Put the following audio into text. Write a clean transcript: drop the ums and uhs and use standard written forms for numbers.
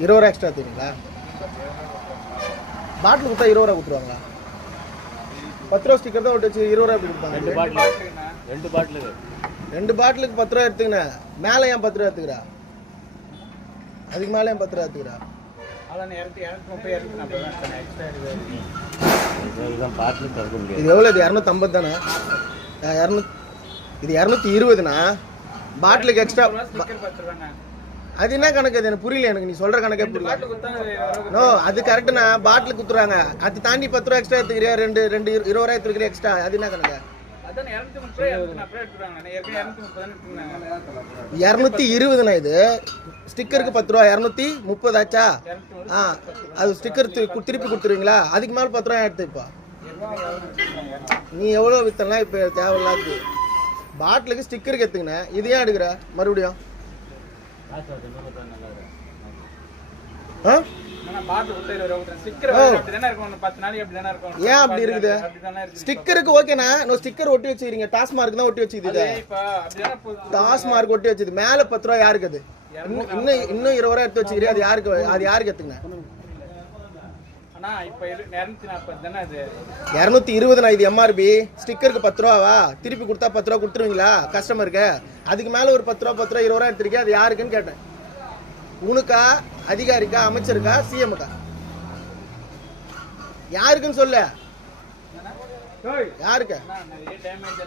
20 ரூபா எக்ஸ்ட்ரா எடுத்துக்கிறீங்களா? பாட்டில் கொடுத்தா 20 ரூபா கொடுத்துருவாங்களா? 10 ரூபா ஸ்டிக்கர் தான் ஒட்டி வச்சு 20 ரூபா எப்படி கொடுப்பாங்க? 2 பாட்டிலுக்கு 10 ரூபா எடுத்துக்கினே. மேலே ஏன் 10 ரூபா எடுத்துக்கிறா? அதுக்கு மேலே ஏன் 10 ரூபா எடுத்துக்கிறா? இது எவ்வளோ? இது 250 தானே? இது 220ண்ணா. பாட்டிலுக்கு எக்ஸ்ட்ரா அது என்ன கணக்கு? அது எனக்கு புரியல. எனக்கு நீ சொல்ற கணக்கே புரியல. நோ, அது கரெக்டுண்ணா. பாட்டில் குத்துறாங்க. அது தாண்டி 10 ரூபா எக்ஸ்ட்ரா எடுத்துக்கிறியா? 20 ரூபா எடுத்துக்கிறியா எக்ஸ்ட்ரா? அது என்ன கணக்கு? 220ண்ணா. இது ஸ்டிக்கருக்கு 10 ரூபா. 230 ஆச்சா? அது ஸ்டிக்கர் திருப்பி கொடுத்துருவீங்களா? அதுக்கு மேலே 10 ரூபா எடுத்துப்பா. நீ எவ்வளோ வித்தலாம் இப்போ தேவையில்லாது. பாட்டிலுக்கு ஸ்டிக்கருக்கு எடுத்துக்கினேன். இது ஏன் எடுக்கிற மறுபடியும்? ஏன் அப்படி இருக்குது? ஸ்டிக்கருக்கு ஓகேண்ணா. ஸ்டிக்கர் ஒட்டி வச்சுக்கிறீங்க. டாஸ்மார்க் தான் ஒட்டி வச்சுக்குது. டாஸ்மார்க் ஒட்டி வச்சுது. மேல 10 ரூபா யாருக்கு? அது இன்னும் 20 ரூபா எடுத்து வச்சுக்கிறீங்க. அது யாருக்கு? அது யாருக்கு எடுத்துங்க? 220ண்ணா. இது எம்ஆர்பி. ஸ்டிக்கருக்கு 10 ரூபாவா? திருப்பி கொடுத்தா 10 ரூபா கொடுத்துருவீங்களா கஸ்டமருக்கு? அதுக்கு மேல ஒரு 10 ரூபா 20 ரூபா எடுத்துருக்கேன். அது யாருக்குன்னு கேட்டேன். உனக்கா, அதிகாரிக்கா, அமைச்சருக்கா, சிஎம்க்கா? யாருக்குன்னு சொல்ல. யாருக்கு?